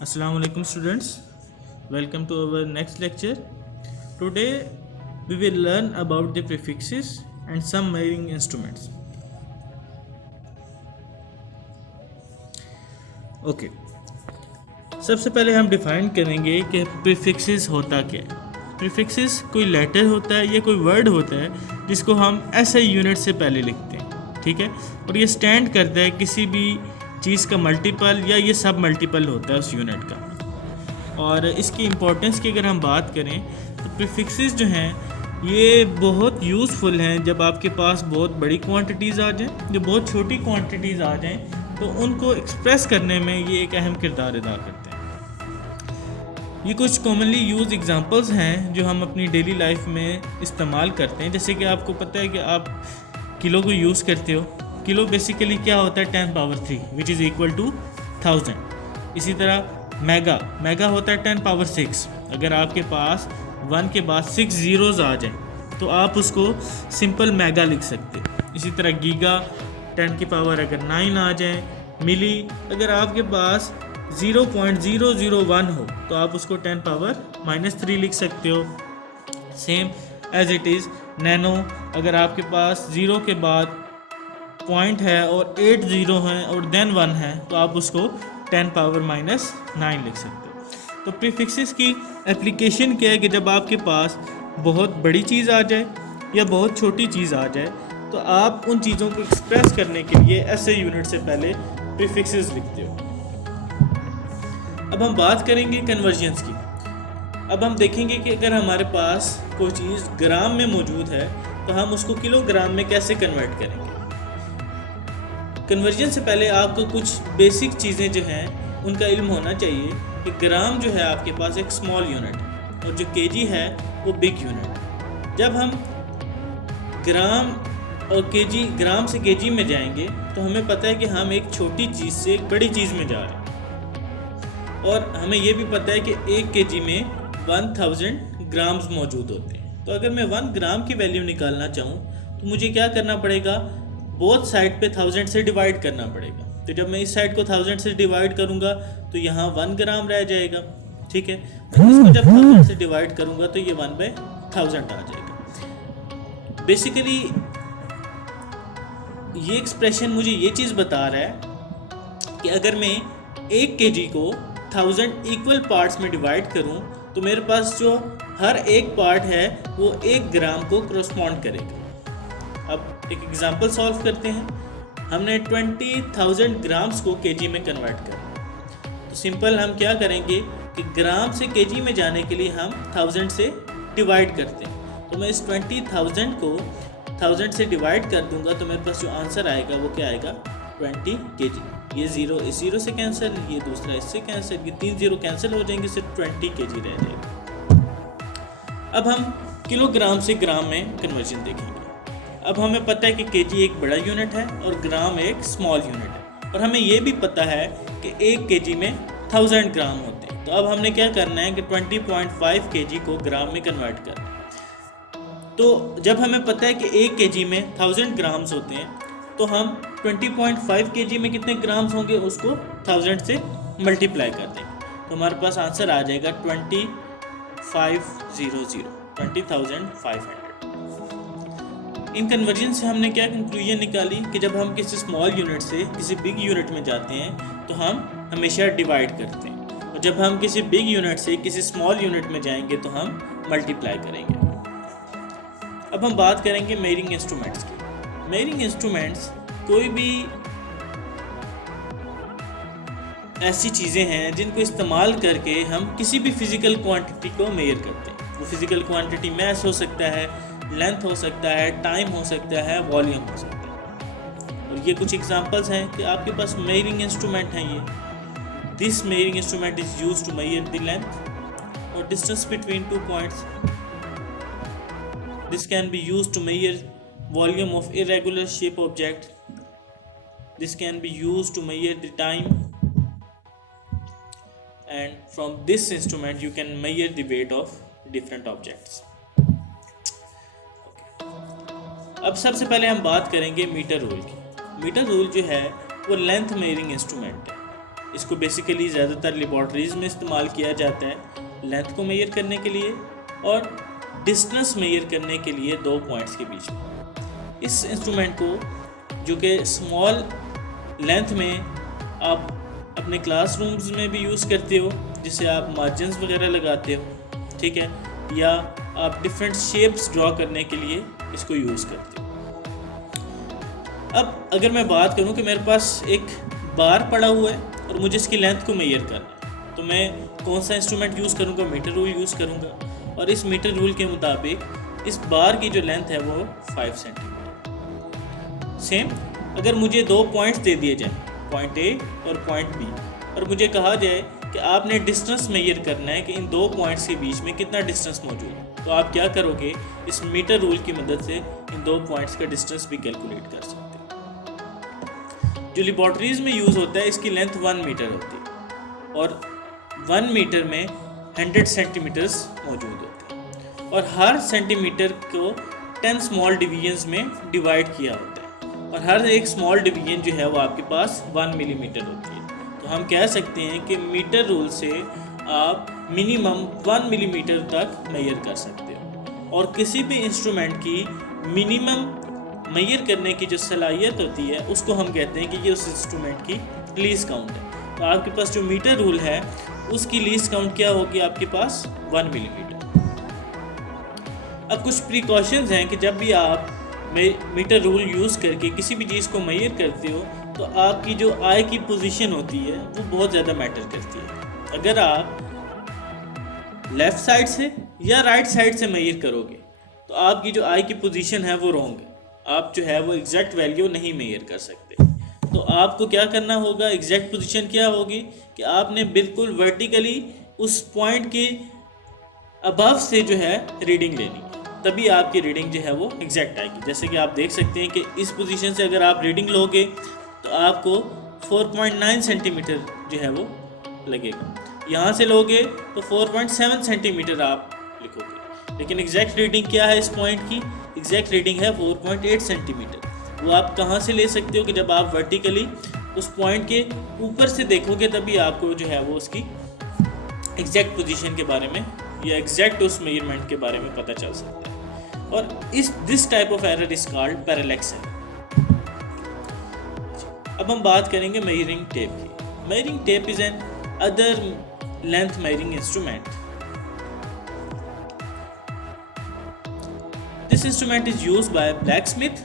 Assalamu alaikum students. Welcome to our next lecture. Today we will learn about the prefixes and some measuring instruments. Okay. सबसे पहले हम define करेंगे कि prefixes होता क्या है। प्रीफिक्सेस कोई लेटर होता है या कोई वर्ड होता है जिसको हम ऐसे यूनिट से पहले लिखते हैं, ठीक है, और ये स्टैंड करता है किसी भी चीज़ का मल्टीपल या ये सब मल्टीपल होता है उस यूनिट का। और इसकी इम्पोर्टेंस की अगर हम बात करें तो प्रीफिक्सेस जो हैं ये बहुत यूज़फुल हैं जब आपके पास बहुत बड़ी क्वांटिटीज़ आ जाएं, जो बहुत छोटी क्वांटिटीज़ आ जाएं तो उनको एक्सप्रेस करने में ये एक अहम किरदार अदा करते हैं। ये कुछ कॉमनली यूज एग्जांपल्स हैं जो हम अपनी डेली लाइफ में इस्तेमाल करते हैं। जैसे कि आपको पता है कि आप किलो को यूज़ करते हो। किलो बेसिकली क्या होता है 10 power 3 which is equal to 1000। इसी तरह मेगा होता है 10 पावर 6। अगर आपके पास 1 के बाद 6 ज़ीरोज़ आ जाएं तो आप उसको सिंपल मेगा लिख सकते हैं। इसी तरह गीगा 10 की पावर अगर 9 आ जाए, मिली अगर आपके पास 0.001 हो तो आप उसको 10 पावर -3 लिख सकते हो। Same as it is nano, अगर आपके पास 0 के बाद पॉइंट है और 8 ज़ीरो हैं और देन 1 है तो आप उसको 10 पावर -9 लिख सकते हो। तो प्रीफिक्सेस की एप्लीकेशन क्या है कि जब आपके पास बहुत बड़ी चीज़ आ जाए या बहुत छोटी चीज़ आ जाए तो आप उन चीज़ों को एक्सप्रेस करने के लिए ऐसे यूनिट से पहले प्रीफिक्सेस लिखते हो। अब हम बात करेंगे कन्वर्जन्स की। अब हम देखेंगे कि अगर हमारे पास कोई चीज़ ग्राम में मौजूद है तो हम उसको किलोग्राम में कैसे कन्वर्ट करेंगे। कन्वर्जन से पहले आपको कुछ बेसिक चीज़ें जो हैं उनका इल्म होना चाहिए कि ग्राम जो है आपके पास एक स्मॉल यूनिट है और जो केजी है वो बिग यूनिट है। जब हम ग्राम और केजी, ग्राम से केजी में जाएंगे तो हमें पता है कि हम एक छोटी चीज़ से एक बड़ी चीज़ में जा रहे हैं। और हमें यह भी पता है कि 1 केजी में 1000 ग्राम्स मौजूद होते हैं। तो अगर मैं 1 ग्राम की वैल्यू निकालना चाहूँ तो मुझे क्या करना पड़ेगा, बोथ साइड पे 1000 से डिवाइड करना पड़ेगा। तो जब मैं इस साइड को 1000 से डिवाइड करूँगा तो यहाँ 1 ग्राम रह जाएगा, ठीक है। इसको जब 1000 से डिवाइड करूँगा तो ये 1/1000 आ जाएगा। बेसिकली ये एक्सप्रेशन मुझे ये चीज़ बता रहा है कि अगर मैं 1 केजी को 1000 इक्वल पार्ट्स में डिवाइड करूं तो मेरे पास जो हर एक पार्ट है वो 1 ग्राम को करस्पॉन्ड करेगा। अब एक एग्जांपल सॉल्व करते हैं। हमने 20,000 ग्राम्स को केजी में कन्वर्ट करना। तो सिंपल हम क्या करेंगे कि ग्राम से केजी में जाने के लिए हम 1000 से डिवाइड करते हैं। तो मैं इस 20,000 को 1000 से डिवाइड कर दूंगा तो मेरे पास जो आंसर आएगा वो क्या आएगा, 20 केजी। ये ज़ीरो इस ज़ीरो से कैंसिल, ये दूसरा इससे कैंसिल, ये 3 ज़ीरो कैंसिल हो जाएंगे, सिर्फ 20 केजी रह जाएगा। अब हम किलोग्राम से ग्राम में कन्वर्जन देखेंगे। अब हमें पता है कि केजी एक बड़ा यूनिट है और ग्राम एक स्मॉल यूनिट है, और हमें ये भी पता है कि 1 केजी में 1000 ग्राम होते हैं। तो अब हमने क्या करना है कि 20.5 केजी को ग्राम में कन्वर्ट करना है। तो जब हमें पता है कि 1 केजी में 1000 ग्राम्स होते हैं तो हम 20.5 केजी में कितने ग्राम्स होंगे उसको 1000 से मल्टीप्लाई कर देंगे तो हमारे पास आंसर आ जाएगा 20,500। इन कन्वर्जन से हमने क्या कंक्लूजन निकाली कि जब हम किसी स्मॉल यूनिट से किसी बिग यूनिट में जाते हैं तो हम हमेशा डिवाइड करते हैं, और जब हम किसी बिग यूनिट से किसी स्मॉल यूनिट में जाएंगे तो हम मल्टीप्लाई करेंगे। अब हम बात करेंगे मेजरिंग इंस्ट्रूमेंट्स की। मेजरिंग इंस्ट्रूमेंट्स कोई भी ऐसी चीज़ें हैं जिनको इस्तेमाल करके हम किसी भी फिज़िकल क्वांटिटी को मेजर करते हैं। वो फिज़िकल क्वांटिटी मैस हो सकता है, लेंथ हो सकता है, टाइम हो सकता है, वॉल्यूम हो सकता है। और ये कुछ एग्जांपल्स हैं कि आपके पास मेजरिंग इंस्ट्रूमेंट हैं। ये this measuring instrument is used to measure the length और distance between 2 points. This can be used to measure volume of irregular shape object. This can be used to measure the time, and from this instrument you can measure the weight of different objects. अब सबसे पहले हम बात करेंगे metre rule की। Metre rule जो है वो लेंथ मेजरिंग इंस्ट्रूमेंट है। इसको बेसिकली ज़्यादातर लेबॉर्ट्रीज़ में इस्तेमाल किया जाता है लेंथ को मेजर करने के लिए और डिस्टेंस मेजर करने के लिए 2 पॉइंट्स के बीच में। इस इंस्ट्रूमेंट को जो कि स्मॉल लेंथ में आप अपने क्लासरूम्स में भी यूज़ करते हो, जिसे आप मार्जिन्स वगैरह लगाते हो, ठीक है, या आप डिफरेंट शेप्स ड्रॉ करने के लिए इसको यूज़ करते हो। अब अगर मैं बात करूं कि मेरे पास एक बार पड़ा हुआ है और मुझे इसकी लेंथ को मेजर करना है, तो मैं कौन सा इंस्ट्रूमेंट यूज़ करूंगा? मीटर रूल यूज़ करूंगा। और इस मीटर रूल के मुताबिक इस बार की जो लेंथ है वो 5 सेंटीमीटर। सेम अगर मुझे 2 पॉइंट्स दे दिए जाएँ, पॉइंट ए और पॉइंट बी, और मुझे कहा जाए कि आपने डिस्टेंस मेजर करना है कि इन 2 पॉइंट्स के बीच में कितना डिस्टेंस मौजूद है, तो आप क्या करोगे? इस मीटर रूल की मदद से इन 2 पॉइंट्स का डिस्टेंस भी कैलकुलेट कर सकते हैं। जो लेबॉर्ट्रीज़ में यूज़ होता है इसकी लेंथ 1 मीटर होती है और 1 मीटर में 100 सेंटीमीटर्स मौजूद होते हैं और हर सेंटीमीटर को 10 स्मॉल डिवीजन्स में डिवाइड किया होता है और हर एक स्मॉल डिवीजन जो है वो आपके पास 1 मिलीमीटर होती है। तो हम कह सकते हैं कि मीटर रूल से आप मिनिमम 1 मिलीमीटर तक मेजर कर सकते हो और किसी भी इंस्ट्रूमेंट की मिनिमम मेजर करने की जो सलाहियत होती है उसको हम कहते हैं कि ये उस इंस्ट्रूमेंट की लीस्ट काउंट है। तो आपके पास जो मीटर रूल है उसकी लीस्ट काउंट क्या होगी? आपके पास 1 मिलीमीटर। अब कुछ प्रिकॉशंस हैं कि जब भी आप मीटर रूल यूज़ करके किसी भी चीज़ को मेजर करते हो तो आपकी जो आई की पोजीशन होती है वो बहुत ज़्यादा मैटर करती है। अगर आप लेफ़्ट साइड से या राइट साइड से मेजर करोगे तो आपकी जो आई की पोजीशन है वो रॉन्ग है, आप जो है वो एग्जैक्ट वैल्यू नहीं मेजर कर सकते। तो आपको क्या करना होगा? एग्जैक्ट पोजीशन क्या होगी कि आपने बिल्कुल वर्टिकली उस पॉइंट के अबव से जो है रीडिंग लेनी है, तभी आपकी रीडिंग जो है वो एग्जैक्ट आएगी। जैसे कि आप देख सकते हैं कि इस पोजीशन से अगर आप रीडिंग लोगे तो आपको 4.9 सेंटीमीटर जो है वो लगेगा, यहाँ से लोगे तो 4.7 सेंटीमीटर आप लिखोगे, लेकिन एग्जैक्ट रीडिंग क्या है इस पॉइंट की? एग्जैक्ट रीडिंग है 4.8 सेंटीमीटर। वो आप कहाँ से ले सकते हो कि जब आप वर्टिकली उस पॉइंट के ऊपर से देखोगे तभी आपको जो है वो उसकी एग्जैक्ट पोजीशन के बारे में या एग्जैक्ट उस मेजरमेंट के बारे में पता चल सकता है। और this type of error is called parallax error. अब हम बात करेंगे मेजरिंग टेप की। Measuring tape is an other length measuring instrument. This instrument is used by blacksmith,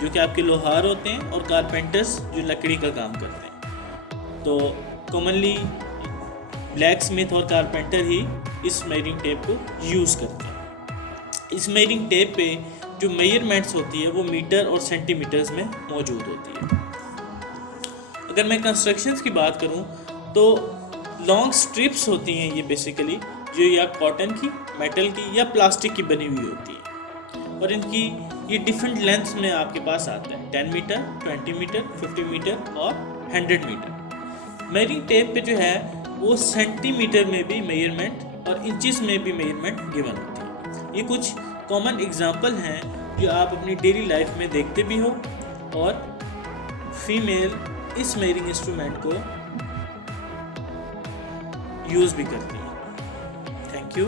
जो कि आपके लोहार होते हैं, और कारपेंटर्स जो लकड़ी का काम करते हैं। तो कॉमनली ब्लैकस्मिथ और कारपेंटर ही इस मेजरिंग टेप को यूज़ करते हैं। इस मेजरिंग टेप पे जो मेजरमेंट्स होती है वो मीटर और सेंटीमीटर्स में मौजूद होती है। अगर मैं कंस्ट्रक्शंस की बात करूं तो लॉन्ग स्ट्रिप्स होती हैं ये बेसिकली, जो या कॉटन की, मेटल की या प्लास्टिक की बनी हुई होती है और इनकी ये डिफरेंट लेंथ्स में आपके पास आता है, 10 मीटर, 20 मीटर, 50 मीटर और 100 मीटर। मेजरिंग टेप पे जो है वो सेंटीमीटर में भी मेजरमेंट और इंचेस में भी मेजरमेंट गिवन होती है। ये कुछ कॉमन एग्जांपल हैं जो आप अपनी डेली लाइफ में देखते भी हो और फीमेल इस मेजरिंग इंस्ट्रूमेंट को यूज़ भी करती है। Thank you.